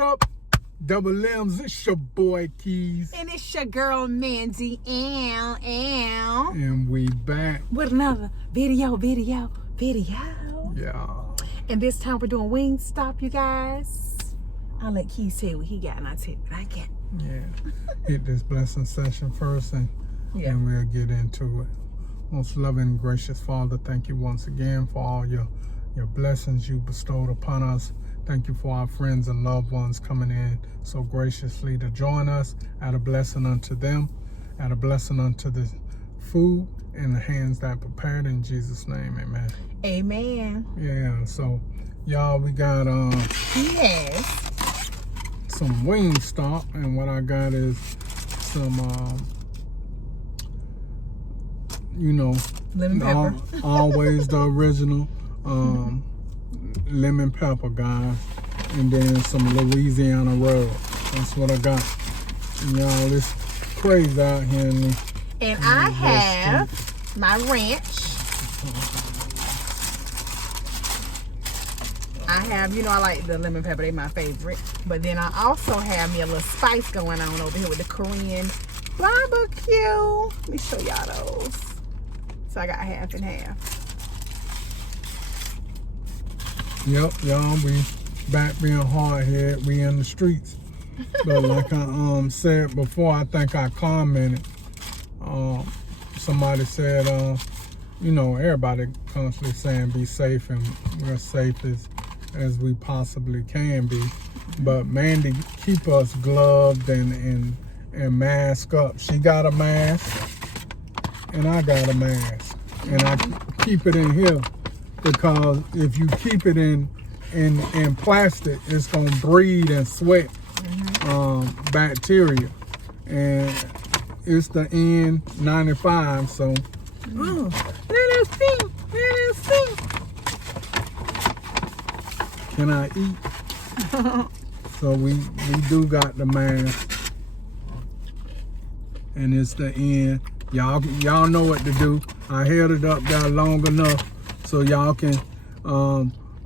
What up, Double M's? It's your boy Keys. And it's your girl Mandy. And we back. With another video. Yeah. And this time we're doing Wingstop, you guys. I'll let Keys tell you what he got and I'll tell you what I got. Yeah. Hit this blessing session first and we'll get into it. Most loving and gracious Father, thank you once again for all your blessings you bestowed upon us. Thank you for our friends and loved ones coming in so graciously to join us. Add a blessing unto them. Add a blessing unto the food and the hands that prepared. In Jesus' name, amen. Amen. Yeah, so y'all, we got some Wingstop, and what I got is some lemon pepper. Always the original lemon pepper, guys, and then some Louisiana rub. That's what I got. And y'all, it's crazy out here in the And I have my ranch. I have, I like the lemon pepper, they're my favorite. But then I also have me a little spice going on over here with the Korean barbecue. Let me show y'all those. So I got half and half. Yep, y'all, we back being hard head. We in the streets. But like I said before, I think I commented. Somebody said, everybody constantly saying be safe, and we're safe as we possibly can be. But Mandy keep us gloved and masked up. She got a mask, and I got a mask, and I keep it in here. Because if you keep it in plastic, it's gonna breed and sweat bacteria, and it's the N95. So let us see. Can I eat? So we do got the mask, and it's the N. Y'all know what to do. I held it up there long enough so y'all can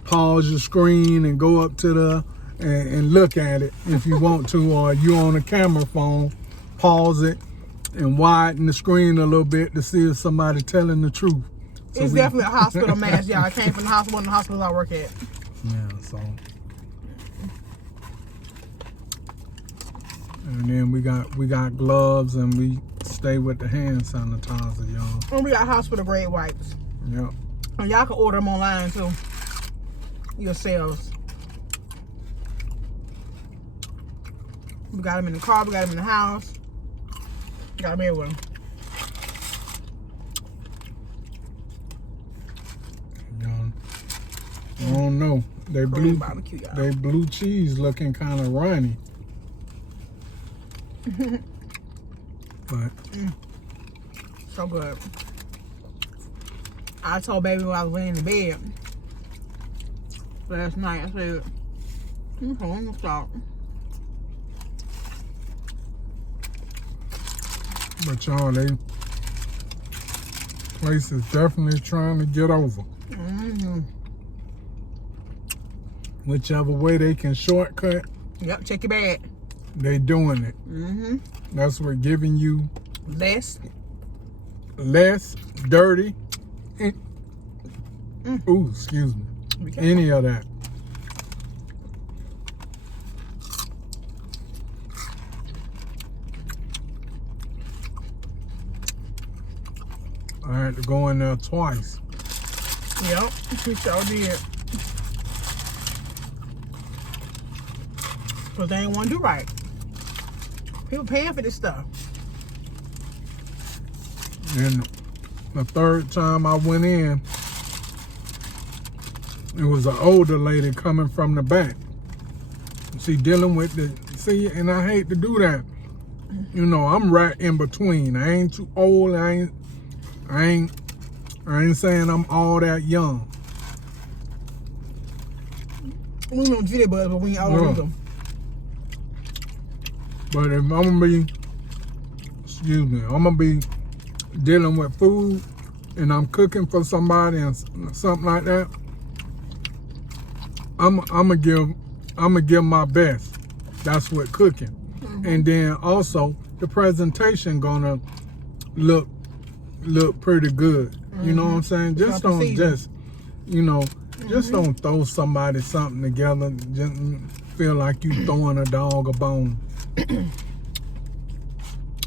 pause your screen and go up to the and look at it if you want to, or you on a camera phone, pause it and widen the screen a little bit to see if somebody telling the truth. So it's definitely a hospital mask, y'all. It came from the hospital, and the hospital I work at. Yeah, so. And then we got gloves, and we stay with the hand sanitizer, y'all. And we got hospital grade wipes. Yep. And y'all can order them online too, yourselves. We got them in the car, we got them in the house. Got them everywhere. Y'all, I don't know. They blue cheese looking kind of runny. But so good. I told baby when I was laying in the bed last night, I said, I'm gonna stop. But y'all, place is definitely trying to get over. Whichever way they can shortcut. Yep, check your bag. They doing it. That's what giving you less dirty. Ooh, excuse me. Any of that. I had to go in there twice. Yep, we sure did. Because they ain't want to do right. People paying for this stuff. And the third time I went in, it was an older lady coming from the back. She dealing with and I hate to do that. I'm right in between. I ain't too old. I ain't saying I'm all that young. We don't do that, but we ain't all of them. But if I'm gonna be dealing with food and I'm cooking for somebody and something like that, I'm gonna give my best. That's what cooking. And then also the presentation gonna look pretty good. You know what I'm saying? Just don't just don't throw somebody something together. Just feel like you throwing a dog a bone.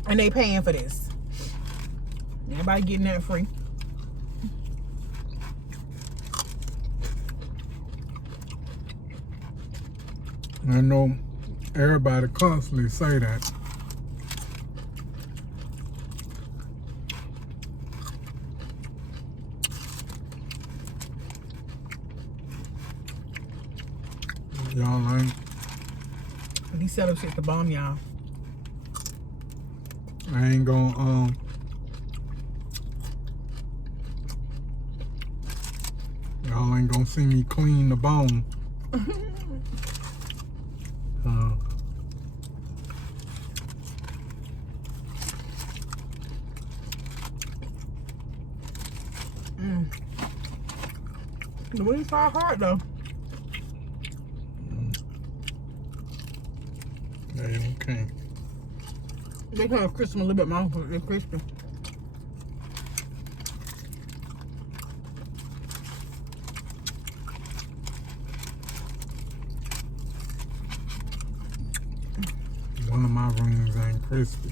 And they paying for this. Everybody getting that free. I know everybody constantly say that. Y'all ain't. These setups shit the bomb, y'all. I ain't gonna y'all ain't gonna see me clean the bone. The wings are hard though. They okay. They kind of crisp them a little bit more, but they're crispy. One of my rings ain't crispy.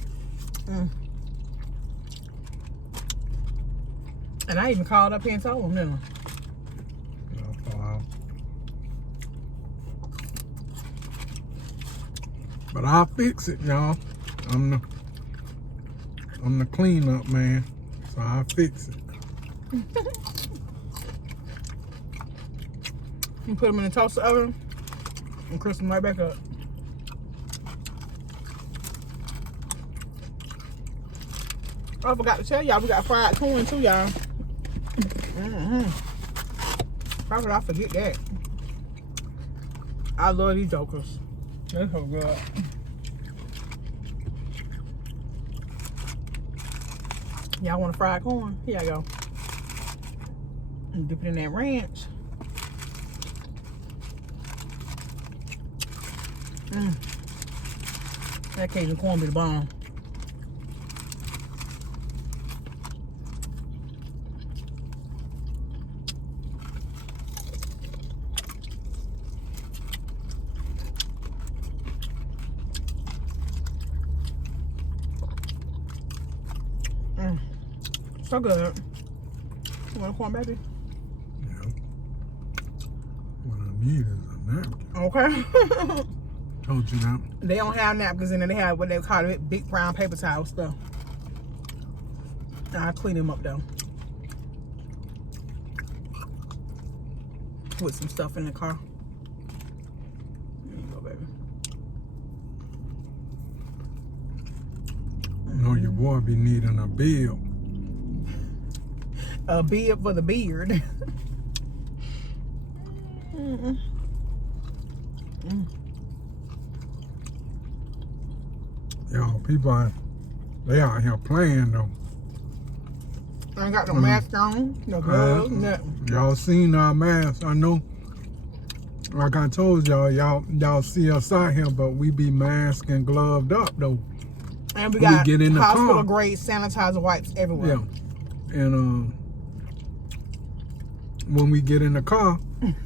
And I even called up here and told them, didn't I? But I'll fix it, y'all. I'm the cleanup man, so I'll fix it. You put them in the toaster oven and crisp them right back up. Oh, I forgot to tell y'all, we got fried corn too, y'all. How could I forget that? I love these jokers. They're so good. Y'all want a fried corn? Here I go. And dip it in that ranch. That Cajun corn be the bomb. So good. You want a corn, baby? Yeah. What I need is a napkin. Okay. Told you that. They don't have napkins in there. They have what they call it, big brown paper towel stuff. I'll clean them up though. Put some stuff in the car. There you go, baby. You know your boy be needing a bill. A bib for the beard. Y'all, people, they out here playing though. I ain't got no mask on, no gloves, nothing. Y'all seen our masks, I know. Like I told y'all see us out here, but we be masked and gloved up though. And we got get in the hospital car. grade sanitizer wipes everywhere. Yeah. And when we get in the car,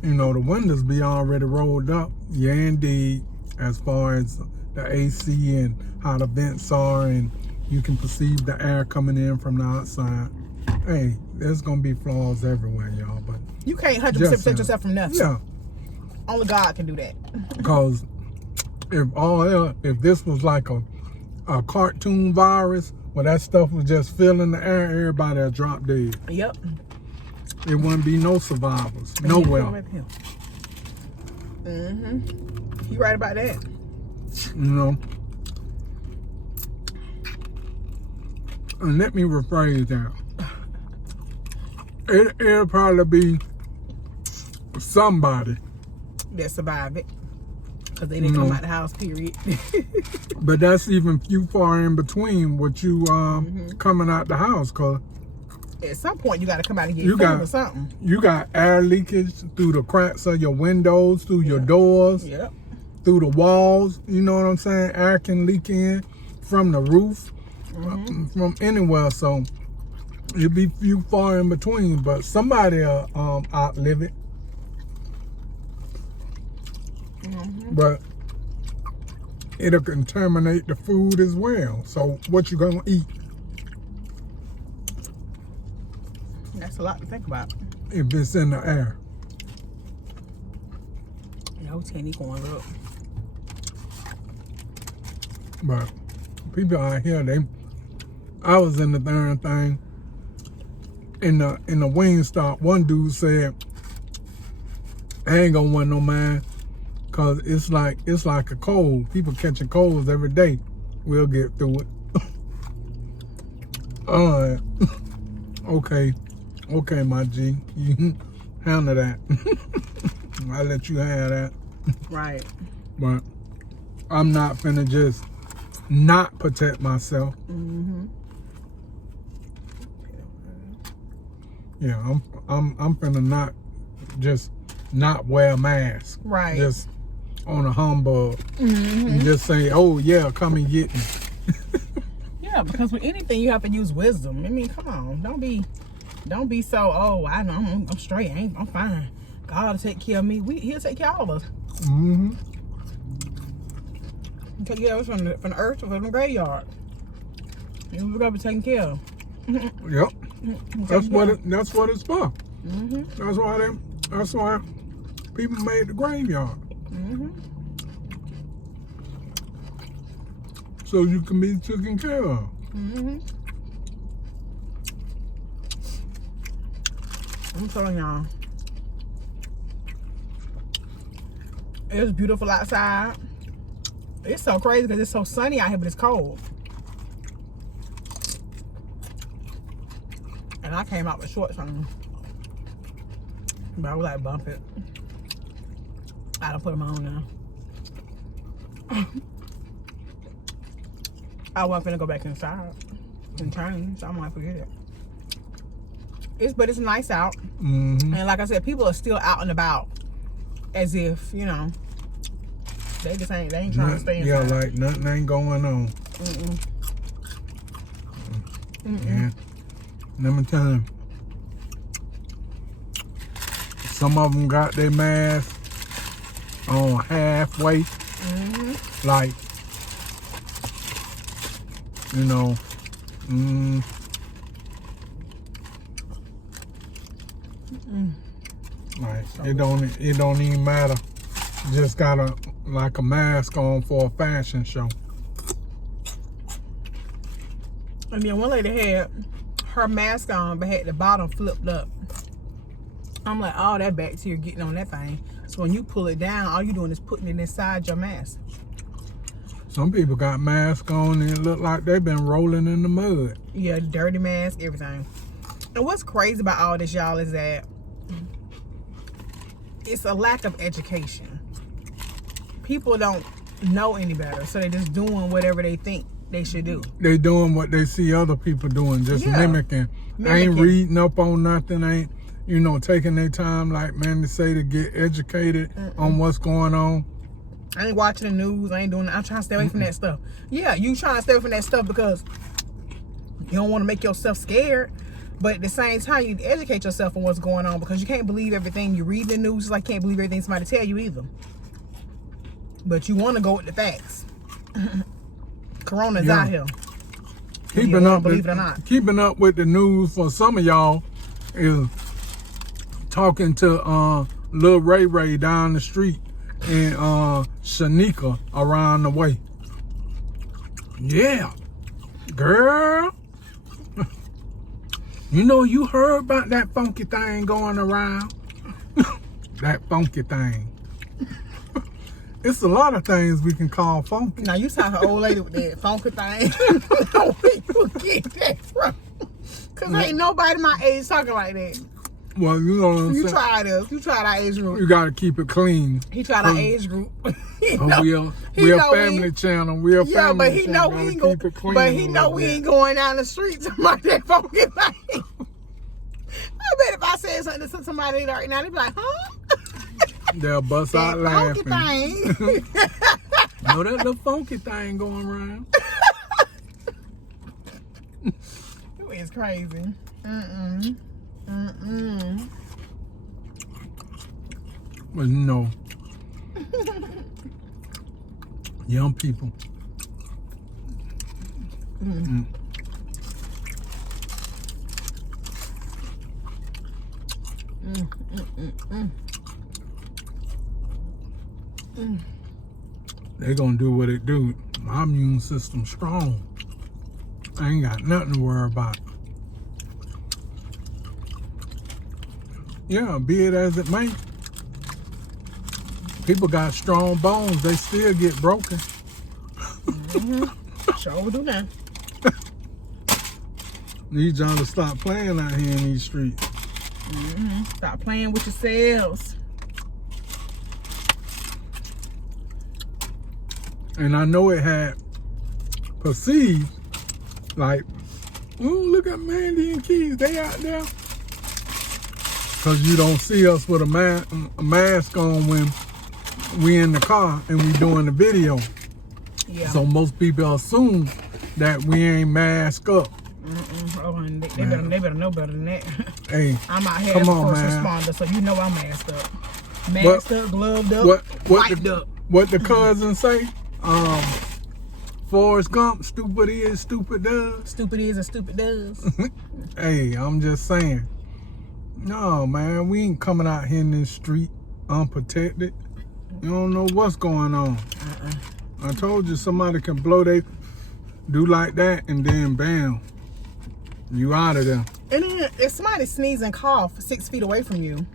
you know, the windows be already rolled up. Yeah, indeed, as far as the AC and how the vents are, and you can perceive the air coming in from the outside. Hey, there's gonna be flaws everywhere, y'all, but You can't 100% protect yourself from nothing. yeah, Only God can do that. because if this was like a cartoon virus, where that stuff was just filling the air, everybody would drop dead. Yep. It wouldn't be no survivors, nowhere. You right about that. You know. And let me rephrase that. It'll probably be somebody That survived it. Because they didn't come out the house, period. but that's even few far in between with you coming out the house, because At some point, you got to come out and get food or something. You got air leakage through the cracks of your windows, through your doors. Yep. through the walls. You know what I'm saying? Air can leak in from the roof, from anywhere. So it'll be few far in between, but somebody outlive it. But it'll contaminate the food as well. So what you gonna eat? That's a lot to think about. If it's in the air. No tenny going up. But people out here, I was in the darn thing. In the Wingstop, one dude said, I ain't gonna want no man, cause it's like a cold. People catching colds every day. We'll get through it. Alright. Okay, my G. You can handle that. I'll let you have that. Right. But I'm not finna just not protect myself. Yeah, I'm finna not wear a mask. Right. Just on a humbug. And just say, oh yeah, come and get me. Yeah, because with anything you have to use wisdom. I mean, come on, don't be so. Oh, I'm straight. I'm fine. God will take care of me. He'll take care of all of us. Take care of us from the earth to the graveyard. And we're gonna be taken care of. Yep. That's what it's for. That's why people made the graveyard. So you can be taken care of. I'm telling y'all, it's beautiful outside. It's so crazy because it's so sunny out here, but it's cold. And I came out with shorts on, but I was like, bump it. I don't put them on now. I wasn't finna go back inside and change, so I'm like, forget it. But it's nice out. And like I said, people are still out and about as if, you know, they ain't trying to stay inside. Yeah, like nothing ain't going on. Yeah. Let me tell you, some of them got their mask on halfway. Like, you know, like it don't even matter. Just got a mask on for a fashion show. I mean, one lady had her mask on, but had the bottom flipped up. I'm like, oh, that bacteria getting on that thing. So when you pull it down, all you doing is putting it inside your mask. Some people got masks on and it look like they've been rolling in the mud. Yeah, dirty mask, everything. And what's crazy about all this, y'all, is that it's a lack of education. People don't know any better, so they're just doing whatever they think they should do. They doing what they see other people doing, just mimicking. Ain't reading up on nothing, ain't, you know, taking their time, like man, to say, to get educated on what's going on. I ain't watching the news. I ain't doing that. I'm trying to stay away from that stuff. Yeah, you trying to stay away from that stuff because you don't want to make yourself scared. But at the same time, you need to educate yourself on what's going on, because you can't believe everything you read in the news. Like, you can't believe everything somebody tell you either. But you want to go with the facts. Corona's out here. Keeping up, believe it or not. Keeping up with the news for some of y'all is talking to Lil Ray Ray down the street and Shanika around the way. Yeah, girl. You know, you heard about that funky thing going around? That funky thing. It's a lot of things we can call funky. Now, you saw her old lady with that funky thing. Where you get that from? Because ain't nobody my age talking like that. Well, you know what I'm saying? You tried us. You tried our age group. You got to keep it clean. He tried our age group. We a family channel. We a family channel. Yeah, but he know we ain't going. But he know we ain't going down the street to like that funky thing. I bet if I said something to somebody right now, they'd be like, huh? They'll bust That out laughing. funky thing. No, that little funky thing going around. It's crazy. But no. Young people. They gonna do what it do. My immune system strong. I ain't got nothing to worry about. Yeah, be it as it may. People got strong bones. They still get broken. Sure do now. Need y'all to stop playing out here in these streets. Stop playing with yourselves. And I know it had perceived like, oh, look at Mandy and Keys, they out there. Because you don't see us with a mask on when we in the car and we doing the video. Yeah. So most people assume that we ain't masked up. Oh, honey, they better know better than that. Hey, I'm out here as a first responder, so you know I'm masked up. Masked up, gloved up, wiped up. What the cousins say? Forrest Gump, stupid is, stupid does. Stupid is and stupid does. Hey, I'm just saying. No, man, we ain't coming out here in this street unprotected. You don't know what's going on. I told you somebody can blow they do like that and then bam, you out of there. And then if somebody sneeze and cough 6 feet away from you,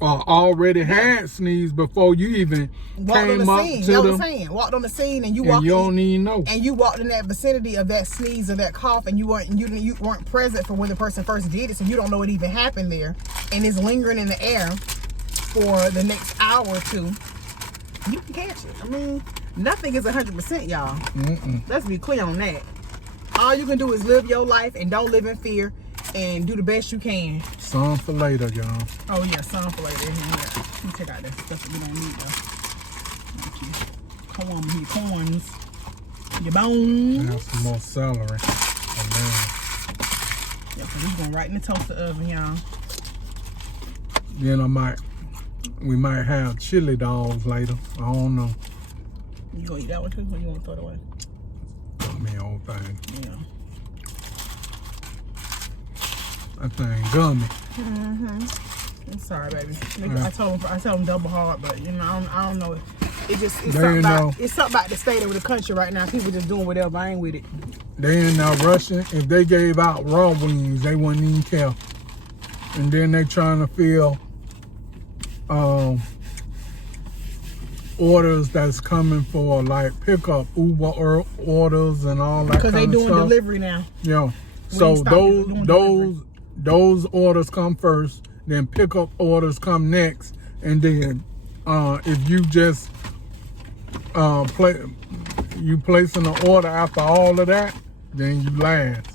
already had sneezed before you even came up to them. Walked on the scene and you walked. You don't even know. And you walked in that vicinity of that sneeze or that cough, and you weren't present for when the person first did it, so you don't know what even happened there, and it's lingering in the air for the next hour or two. You can catch it. I mean, nothing is 100%, y'all. Let's be clear on that. All you can do is live your life and don't live in fear and do the best you can. Some for later, y'all. Oh, yeah, some for later. Let me take out that stuff that we don't need, though. Your corns, your bones. Have some more celery. Yeah, so this going right in the toaster oven, y'all. Then we might have chili dogs later. I don't know. You gonna eat that one too, or you want to throw it away? Throw me whole thing. Yeah. That thing gummy. I'm sorry, baby. I told them double hard, but you know, I don't know. It's something about the state of the country right now. People just doing whatever. I ain't with it. They ain't now rushing. If they gave out raw wings, they wouldn't even care. And then they trying to fill orders that's coming for like pickup Uber orders and all that kind of stuff. Because they doing delivery now. Yeah. So those orders come first, then pickup orders come next, and then if you just placing an order after all of that, then you last.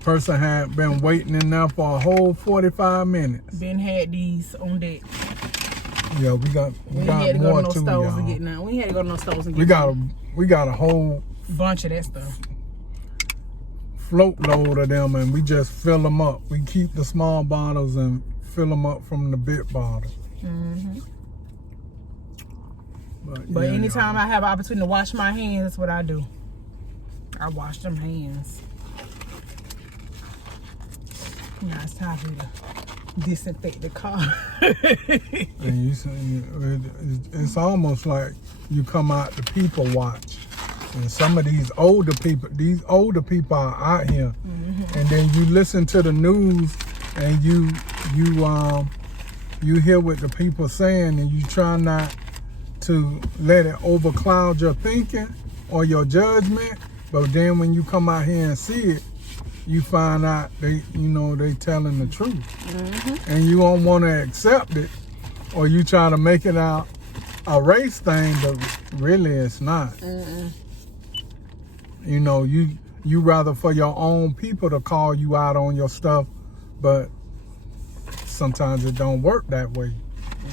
Person had been waiting in there for a whole 45 minutes. Been had these on deck. Yeah, we got more too, y'all. We had to go to no stores and get we got a whole bunch of that stuff. Float load of them, and we just fill them up. We keep the small bottles and fill them up from the big bottles. But yeah, anytime I have an opportunity to wash my hands, that's what I do. I wash them hands. Now it's time for you to disinfect the car. And it's almost like you come out to people watch. And some of these older people are out here. And then you listen to the news and you hear what the people saying, and you try not to let it overcloud your thinking or your judgment. But then when you come out here and see it, you find out they telling the truth. And you don't want to accept it, or you try to make it out a race thing, but really it's not. You know, you rather for your own people to call you out on your stuff, but sometimes it don't work that way.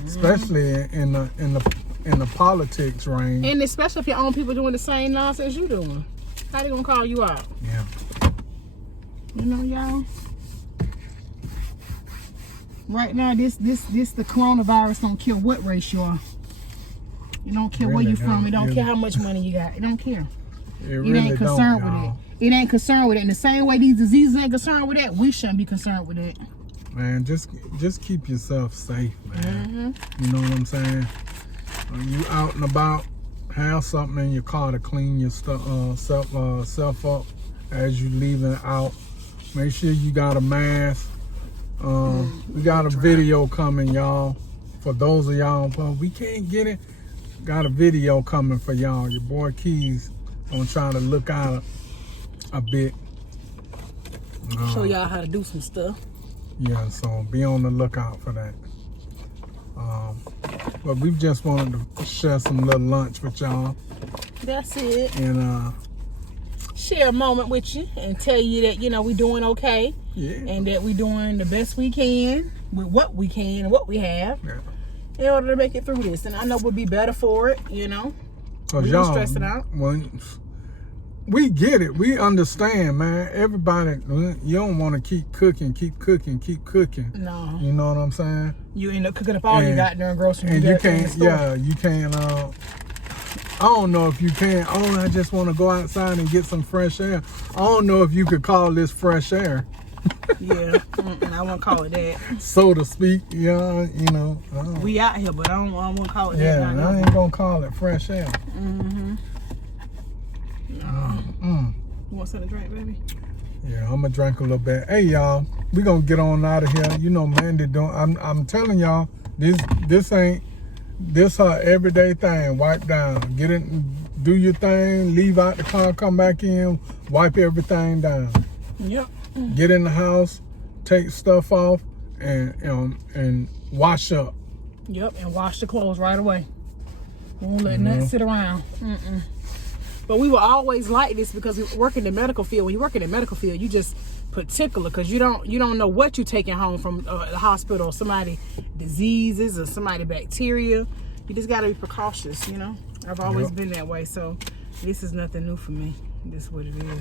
especially in the politics range. And especially if your own people doing the same nonsense you doing. How they gonna call you out? Yeah. You know, y'all. Right now, this the coronavirus don't care what race you are. It don't care where you from. It don't care how much money you got. It don't care. It ain't concerned with it. It ain't concerned with it. In the same way these diseases ain't concerned with that, we shouldn't be concerned with it. Man, just keep yourself safe, man. You know what I'm saying? You out and about, have something in your car to clean your self up as you leaving out. Make sure you got a mask. We got a video coming, y'all. For those of y'all, we can't get it. Got a video coming for y'all. Your boy Keys gonna try to look out a bit. Show y'all how to do some stuff. Yeah, so be on the lookout for that. But we just wanted to share some little lunch with y'all. That's it. And share a moment with you and tell you that, you know, we doing okay. Yeah. And that we doing the best we can with what we can and what we have. Yeah. In order to make it through this. And I know we'll be better for it, you know. We don't stress it out. We get it. We understand, man. Everybody, you don't want to keep cooking. No. You know what I'm saying? You end up cooking up all you got during grocery. And you can't, you can't, I don't know if you can. Oh, I just want to go outside and get some fresh air. I don't know if you could call this fresh air. Yeah, I won't call it that. So to speak, yeah, you know. We out here, but I won't call it that. Yeah, I ain't gonna call it fresh air. You want something to drink, baby? Yeah, I'm gonna drink a little bit. Hey, y'all, we gonna get on out of here. You know, Mandy doing. I'm telling y'all, this ain't her everyday thing. Wipe down, get it, do your thing, leave out the car, come back in, wipe everything down. Yep. Get in the house, take stuff off, and wash up. Yep, and wash the clothes right away. Won't let nothing sit around. But we were always like this because we work in the medical field. When you work in the medical field, you just particular because you don't know what you're taking home from the hospital, or somebody diseases or somebody bacteria. You just got to be precautious, you know. I've always been that way, so this is nothing new for me. This is what it is.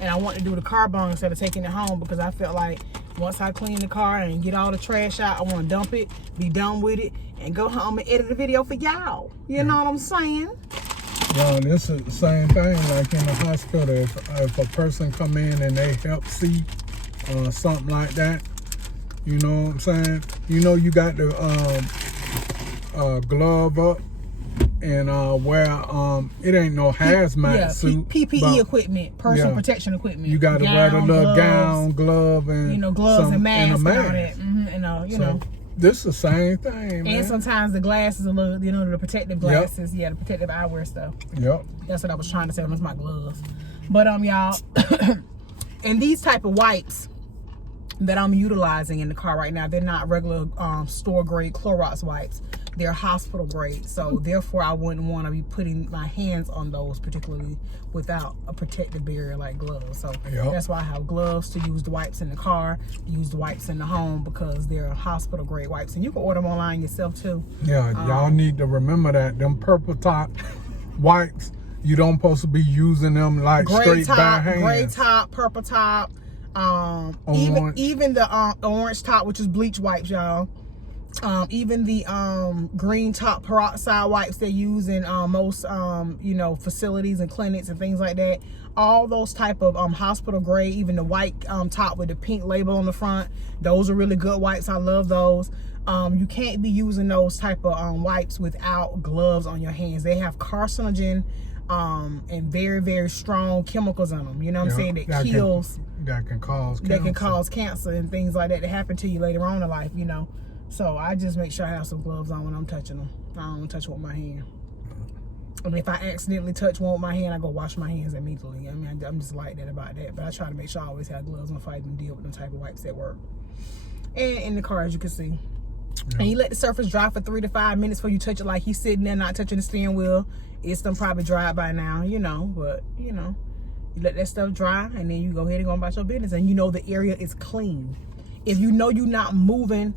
And I want to do the car bone instead of taking it home because I felt like once I clean the car and get all the trash out, I want to dump it, be done with it, and go home and edit the video for y'all. You know what I'm saying? Well, this is the same thing like in the hospital. If a person come in and they help see something like that, you know what I'm saying? You know you got the glove up and wear it ain't no hazmat suit. PPE equipment, personal protection equipment. You got to wear the little gown, glove, and gloves and mask and all that. You know. This is the same thing, man. And sometimes the glasses, a little, the protective glasses, the protective eyewear stuff. Yep. That's what I was trying to say. That's my gloves. But y'all, and these type of wipes that I'm utilizing in the car right now, they're not regular store grade Clorox wipes. They're hospital grade. So therefore, I wouldn't want to be putting my hands on those, particularly without a protective barrier like gloves. So that's why I have gloves to use the wipes in the car, use the wipes in the home, because they're hospital grade wipes. And you can order them online yourself too. Yeah, y'all need to remember that. Them purple top wipes, you don't supposed to be using them like straight bare hands. Gray top, purple top, even the orange top, which is bleach wipes, y'all. Even the green top peroxide wipes they use in most facilities and clinics and things like that. All those type of hospital grade, even the white top with the pink label on the front, those are really good wipes. I love those. You can't be using those type of wipes without gloves on your hands. They have carcinogen and very, very strong chemicals on them. You know what I'm saying? That can cause cancer and things like that happen to you later on in life, you know. So I just make sure I have some gloves on when I'm touching them. I don't touch them with my hand. And if I accidentally touch one with my hand, I go wash my hands immediately. I mean, I'm just like that about that. But I try to make sure I always have gloves on if I even deal with them type of wipes at work. And in the car, as you can see. And you let the surface dry for 3 to 5 minutes before you touch it, like he's sitting there not touching the steering wheel. It's done probably dried by now, you know. But, you know, you let that stuff dry and then you go ahead and go about your business. And you know the area is clean. If you know you're not moving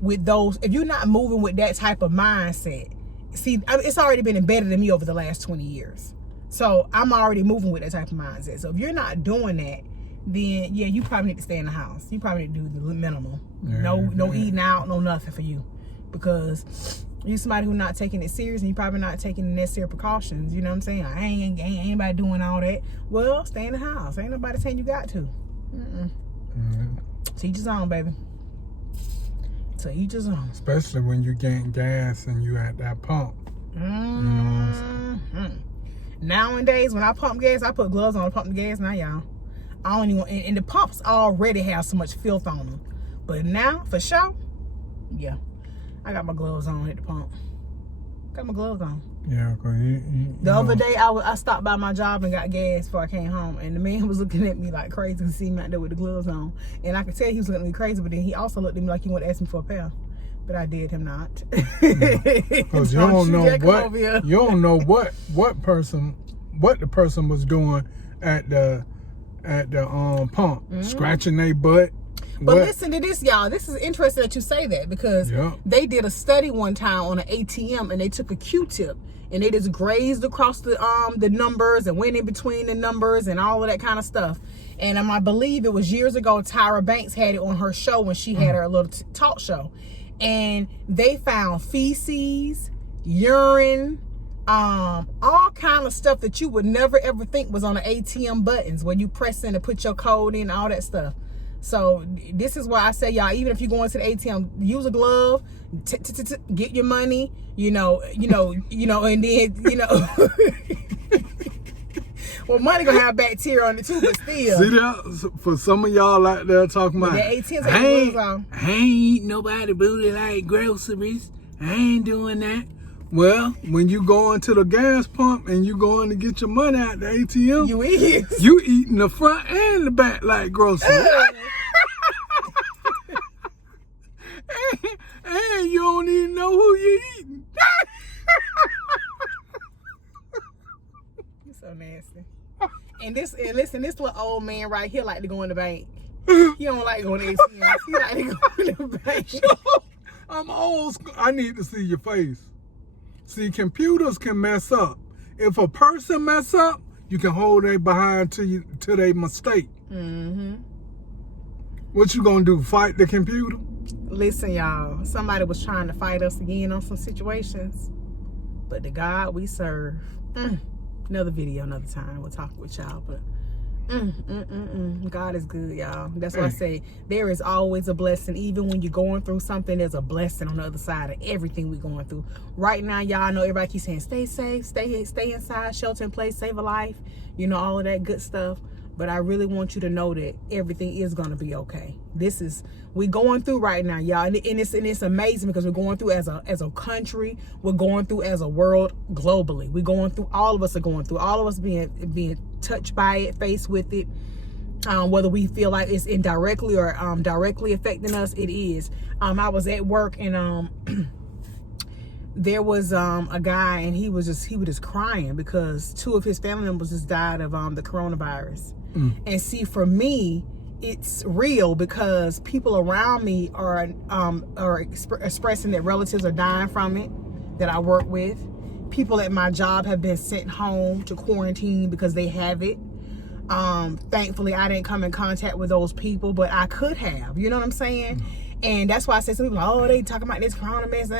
with those, if you're not moving with that type of mindset, see, it's already been embedded in me over the last 20 years. So I'm already moving with that type of mindset. So if you're not doing that, then yeah, you probably need to stay in the house. You probably need to do the minimum. No eating out, no nothing for you, because you're somebody who's not taking it serious, and you're probably not taking the necessary precautions. You know what I'm saying? Ain't anybody doing all that. Well, stay in the house. Ain't nobody saying you got to. To each his own, baby. To each his own. Especially when you getting gas and you at that pump. You know what I'm saying? Nowadays, when I pump gas, I put gloves on to pump the gas. Now, y'all, I don't even. And the pumps already have so much filth on them. But now, for sure, yeah, I got my gloves on at the pump. Got my gloves on. Yeah, cause the other day I stopped by my job and got gas before I came home, and the man was looking at me like crazy to see me out there with the gloves on, and I could tell he was looking at me crazy. But then he also looked at me like he wanted to ask me for a pair, but I did him not. Because you don't know what the person was doing at the pump, scratching their butt. But listen to this, y'all. This is interesting that you say that, because they did a study one time on an ATM, and they took a Q-tip and they just grazed across the numbers and went in between the numbers and all of that kind of stuff. And I believe it was years ago, Tyra Banks had it on her show when she had her little talk show. And they found feces, urine, all kind of stuff that you would never ever think was on the ATM buttons when you press in to put your code in, all that stuff. So this is why I say, y'all, even if you go into the ATM, use a glove, get your money, and then, well, money gonna have bacteria on it too, but still. See that? For some of y'all out there talking about, I ain't eat nobody booty like groceries. I ain't doing that. Well, when you go into the gas pump and you going to get your money out the ATM, you eating the front and the back like groceries. and you don't even know who you eating. You're so nasty. And listen, this little old man right here like to go in the bank. He don't like going to ATM. He like to go in the bank. I'm old school. I need to see your face. See, computers can mess up. If a person mess up, you can hold their behind to their mistake. What you gonna do? Fight the computer? Listen, y'all. Somebody was trying to fight us again on some situations, but the God we serve. Another video, another time. We'll talk with y'all, but God is good, y'all. That's why I say there is always a blessing. Even when you're going through something, there's a blessing on the other side of everything we're going through. Right now, y'all know everybody keeps saying, stay safe, stay inside, shelter in place, save a life, all of that good stuff. But I really want you to know that everything is going to be okay. We're going through right now, y'all. And it's amazing, because we're going through as a country. We're going through as a world globally. We're going through, all of us are going through, all of us being touched by it, faced with it. Whether we feel like it's indirectly or directly affecting us, it is. I was at work, and there was a guy, and he was just crying because 2 of his family members just died of the coronavirus. And see, for me, it's real, because people around me are expressing that relatives are dying from it that I work with. People at my job have been sent home to quarantine because they have it. Thankfully, I didn't come in contact with those people, but I could have. You know what I'm saying? And that's why I say some people, oh, they talking about this corona mess,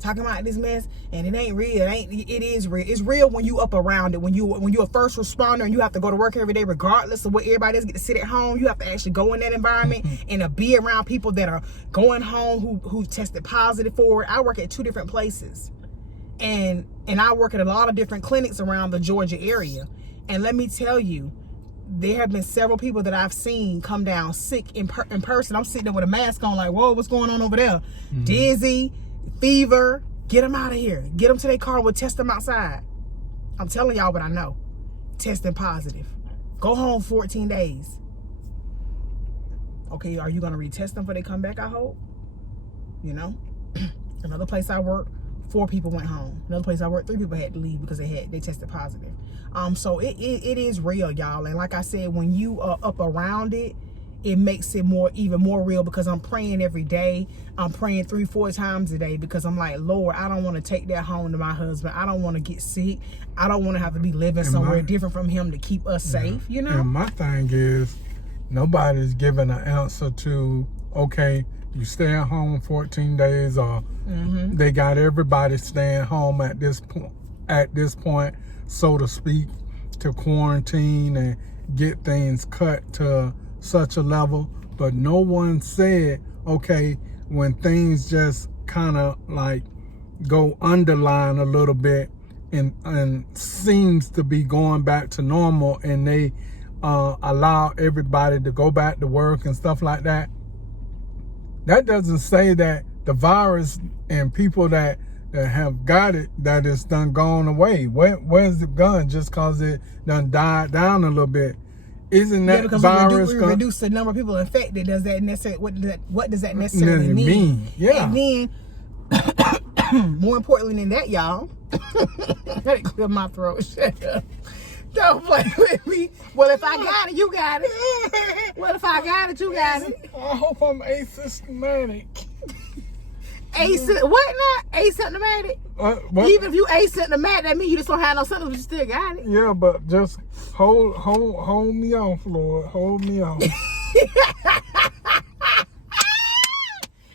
talking about this mess, and it ain't real. It is real. It's real when you up around it. When you're a first responder and you have to go to work every day, regardless of what everybody does, get to sit at home. You have to actually go in that environment and to be around people that are going home who tested positive for it. I work at 2 different places, and I work at a lot of different clinics around the Georgia area. And let me tell you, there have been several people that I've seen come down sick in person. I'm sitting there with a mask on like, whoa, what's going on over there? Dizzy, fever. Get them out of here. Get them to their car. We'll test them outside. I'm telling y'all what I know. Testing positive. Go home 14 days. Okay, are you going to retest them before they come back, I hope? Another place I work, 4 people went home. Another place I worked, 3 people had to leave because they tested positive. So it is real, y'all. And like I said, when you are up around it, it makes it even more real, because I'm praying every day. I'm praying 3-4 times a day, because I'm like, Lord, I don't want to take that home to my husband. I don't want to get sick. I don't want to have to be living somewhere different from him to keep us safe, you know? And my thing is, nobody's giving an answer to, okay, you stay at home 14 days, or they got everybody staying home at this point, so to speak, to quarantine and get things cut to such a level. But no one said, okay, when things just kind of like go underline a little bit and seems to be going back to normal, and they allow everybody to go back to work and stuff like that, that doesn't say that the virus and people that have got it, that it's done gone away. Where's it gone? Just cause it done died down a little bit. Isn't that virus we reduce the number of people infected? Does that necessarily, what does that necessarily mean? Yeah. And then, more importantly than that, y'all, let it clear my throat. Shut up. Don't play with me. Well, if I got it, you got it. Well, if I got it, you got it. I hope I'm asymptomatic. What now? Asymptomatic? What? Even if you asymptomatic, that means you just don't have no symptoms, but you still got it. Yeah, but just hold me off, Lord. Hold me off.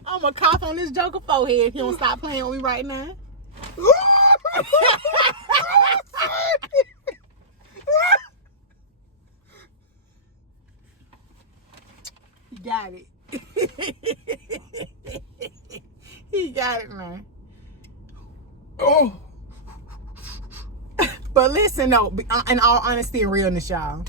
I'm gonna cough on this joker forehead if you don't stop playing with me right now. You got it. He got it, man. Oh. But listen, though, in all honesty and realness, y'all,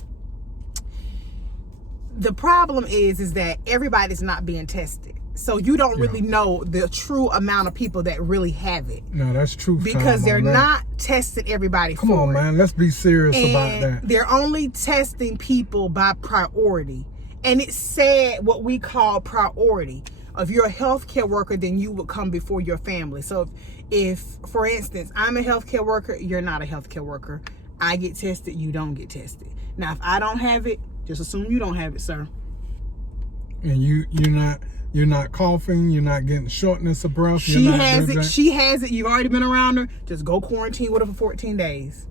the problem is that everybody's not being tested. So you don't really know the true amount of people that really have it. No, that's true. Because they're not testing everybody for it. Come on, man. Let's be serious about that. They're only testing people by priority. And it's sad what we call priority. If you're a healthcare worker, then you would come before your family. So if, for instance, I'm a healthcare worker, you're not a healthcare worker. I get tested, you don't get tested. Now, if I don't have it, just assume you don't have it, sir. And you're not coughing, you're not getting shortness of breath. She has it. She has it. You've already been around her. Just go quarantine with her for 14 days.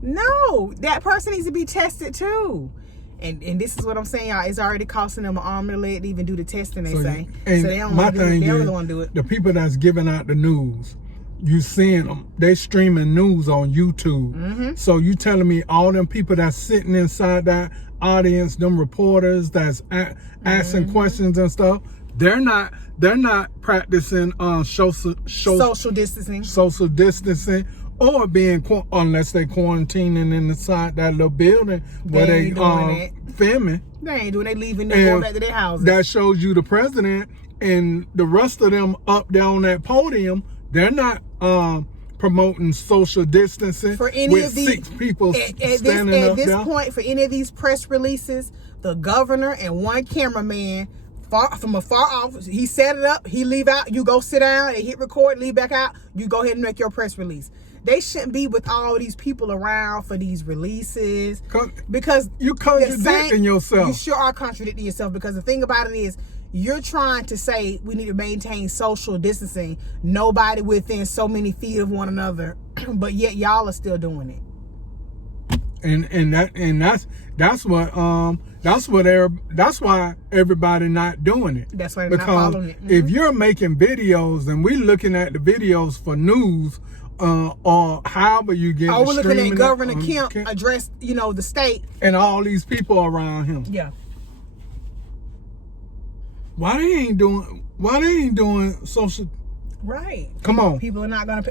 No, that person needs to be tested too. And this is what I'm saying, y'all. It's already costing them an arm and a leg to even do the testing, they say. So they don't want to do it. They don't really want to do it. The people that's giving out the news, you seeing them, they streaming news on YouTube. So you telling me all them people that's sitting inside that audience, them reporters that's asking questions and stuff, they're not practicing social distancing, or being, unless they quarantining inside that little building where they filming. They ain't doing. They leaving. They going back to their houses. That shows you the president and the rest of them up there on that podium. They're not promoting social distancing for any with of these 6 people standing at up this there. point. For any of these press releases, the governor and one cameraman from afar off, he set it up. He leave out. You go sit down. They hit record. Leave back out. You go ahead and make your press release. They shouldn't be with all these people around for these releases, because you contradicting yourself. You sure are contradicting yourself, because the thing about it is, you're trying to say we need to maintain social distancing, nobody within so many feet of one another, but yet y'all are still doing it. That's why everybody not doing it. That's why they're not following it. If you're making videos and we looking at the videos for news, or however you get, we're looking at Governor Kemp address, the state and all these people around him. Yeah. Why they ain't doing social? Right. Come on. People are not gonna.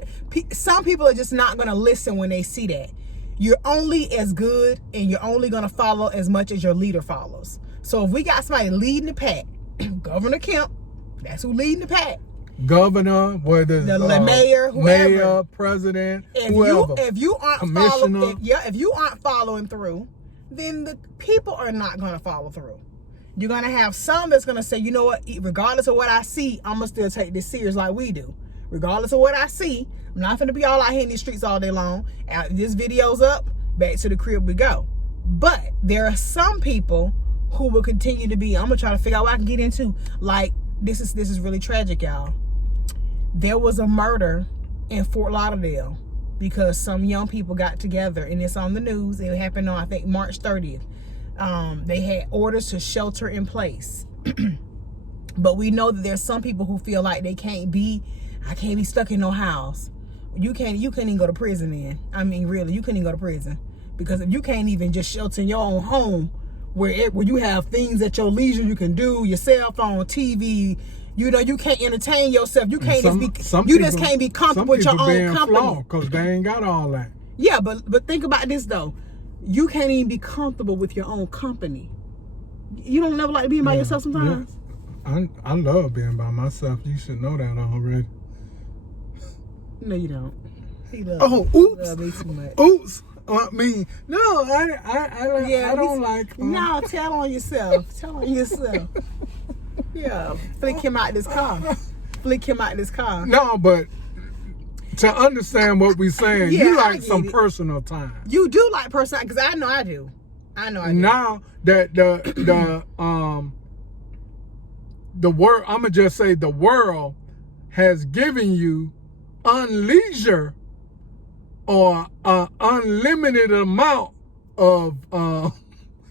Some people are just not gonna listen when they see that. You're only as good, and you're only gonna follow as much as your leader follows. So if we got somebody leading the pack, Governor Kemp, that's who leading the pack. Governor, whether the mayor, whoever, mayor, president, whoever. If you aren't following through, then the people are not gonna follow through. You're gonna have some that's gonna say, you know what, regardless of what I see, I'm gonna still take this serious like we do. Regardless of what I see, I'm not gonna be all out here in these streets all day long. This video's up, back to the crib we go. But there are some people who will continue to be. I'm gonna try to figure out what I can get into. Like, this is really tragic, y'all. There was a murder in Fort Lauderdale because some young people got together, and it's on the news. It happened on, I think, March 30th. They had orders to shelter in place. But we know that there's some people who feel like I can't be stuck in no house. You can't even go to prison then. I mean, really, you can't even go to prison. Because if you can't even just shelter in your own home, where you have things at your leisure you can do, your cell phone, TV, you know, you can't entertain yourself. You can't just can't be comfortable with your own company. Because they ain't got all that. Yeah, but think about this though. You can't even be comfortable with your own company. You don't never like being by yourself sometimes? Yeah. I love being by myself. You should know that already. No, you don't. He loves me too much. Oops. I mean, no, I don't like. No, tell on yourself. Tell on yourself. Yeah, flick him out this car. Flick him out this car. No, but to understand what we're saying, you like some personal time. You do like personal, because I know I do. Now that the world, I'm gonna just say the world has given you unleisure or an unlimited amount of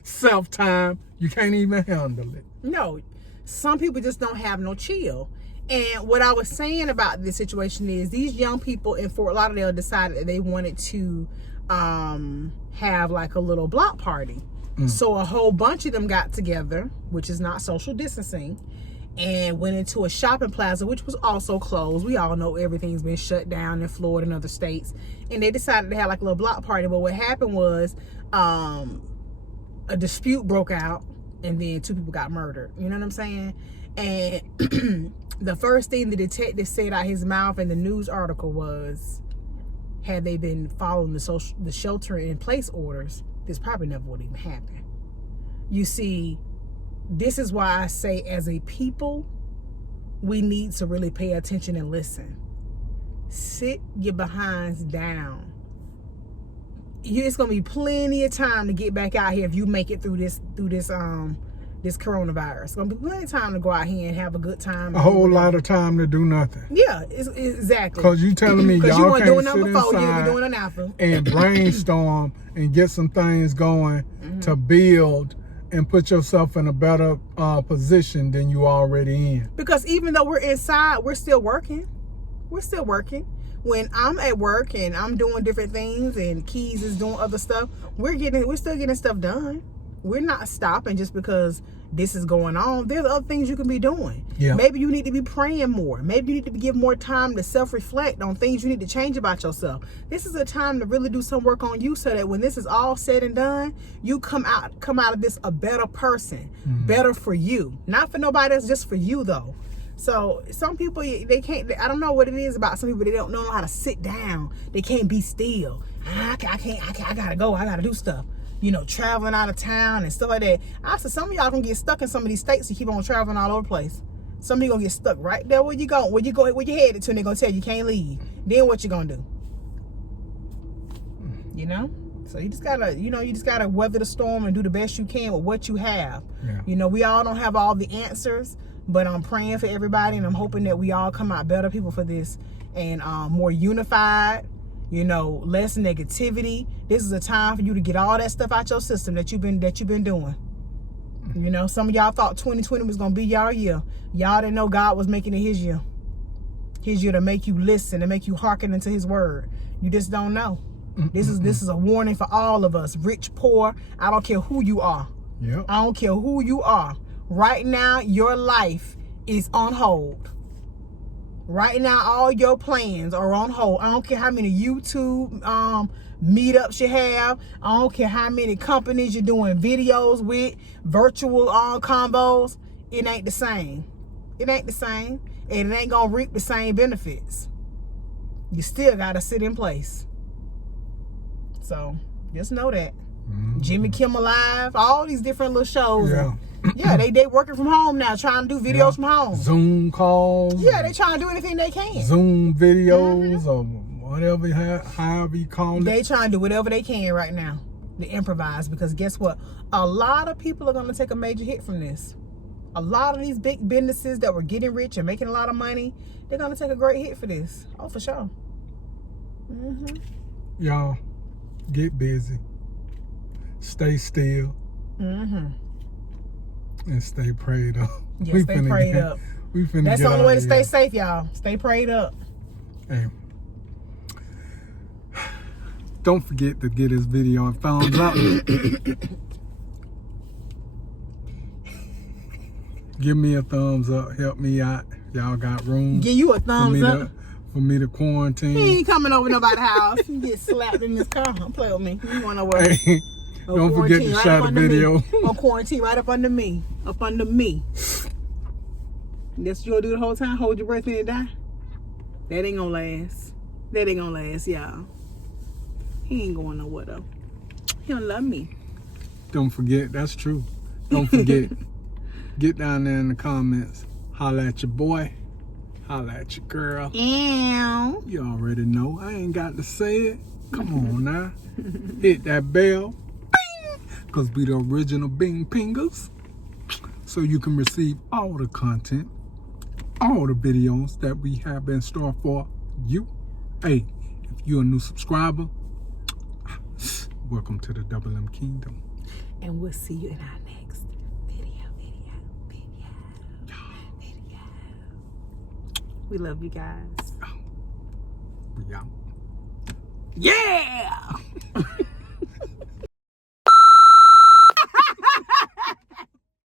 self-time, you can't even handle it. No, some people just don't have no chill. And what I was saying about this situation is these young people in Fort Lauderdale decided that they wanted to have like a little block party. So a whole bunch of them got together, which is not social distancing, and went into a shopping plaza, which was also closed. We all know everything's been shut down in Florida and other states. And they decided to have like a little block party. But what happened was a dispute broke out, and then 2 people got murdered. You know what I'm saying? And the first thing the detective said out his mouth in the news article was, had they been following the shelter in place orders, this probably never would even happen. You see, this is why I say, as a people, we need to really pay attention and listen. Sit your behinds down. It's gonna be plenty of time to get back out here if you make it through this coronavirus. It's gonna be plenty of time to go out here and have a good time. A whole lot of time to do nothing. Yeah, exactly. Because you telling me y'all can't sit inside and brainstorm and get some things going to build and put yourself in a better position than you already in. Because even though we're inside, we're still working. We're still working. When I'm at work and I'm doing different things and Keys is doing other stuff, we're still getting stuff done. We're not stopping just because this is going on. There's other things you can be doing. Yeah. Maybe you need to be praying more. Maybe you need to give more time to self-reflect on things you need to change about yourself. This is a time to really do some work on you, so that when this is all said and done, you come out of this a better person, better for you. Not for nobody else, just for you though. So some people, they can't, I don't know what it is about some people, they don't know how to sit down. They can't be still. I gotta go, I gotta do stuff. You know, traveling out of town and stuff like that. I said, some of y'all gonna get stuck in some of these states and keep on traveling all over the place. Some of you gonna get stuck right there where you go, where you headed to, and they're gonna tell you can't leave. Then what you gonna do? You know? So you just gotta weather the storm and do the best you can with what you have. Yeah. You know, we all don't have all the answers, but I'm praying for everybody, and I'm hoping that we all come out better people for this, and more unified. You know, less negativity. This is a time for you to get all that stuff out your system that you've been doing. You know, some of y'all thought 2020 was gonna be y'all year. Y'all didn't know God was making it His year. His year to make you listen, to make you hearken into His word. You just don't know. This is a warning for all of us, rich, poor. I don't care who you are. Yep. I don't care who you are. Right now, your life is on hold. Right now, all your plans are on hold. I don't care how many YouTube meetups you have. I don't care how many companies you're doing videos with, virtual combos. It ain't the same. It ain't the same. And it ain't going to reap the same benefits. You still got to sit in place. So, just know that. Jimmy Kimmel Live, all these different little shows. Yeah. Yeah, they working from home now, trying to do videos from home. Zoom calls. Yeah, they trying to do anything they can. Zoom videos or whatever, however you call it. They trying to do whatever they can right now. to improvise, because guess what? A lot of people are going to take a major hit from this. A lot of these big businesses that were getting rich and making a lot of money, they're going to take a great hit for this. Oh, for sure. Y'all, get busy. Stay still. And stay prayed up. Yeah, stay prayed up. That's the only way to stay safe, y'all. Stay prayed up. Hey. Don't forget to get this video a thumbs up. Give me a thumbs up. Help me out. Y'all got room. Give you a thumbs up. For me to quarantine. He ain't coming over nobody's house. You get slapped in this car. Don't play with me. You want nowhere. Hey, don't forget to share the video. On quarantine right up under me. Up under me. That's what you'll do the whole time? Hold your breath and die? That ain't gonna last. That ain't gonna last, y'all. He ain't going nowhere though. He don't love me. Don't forget, that's true. Don't forget. Get down there in the comments. Holla at your boy. Holla at your girl. Ew. You already know. I ain't got to say it. Come on now. Hit that bell. Bing! Because we the original Bing Pingers. So you can receive all the content, all the videos that we have in store for you. Hey, if you're a new subscriber, welcome to the DoubleMKingdom. And we'll see you in our next video. We love you guys. We out. Yeah!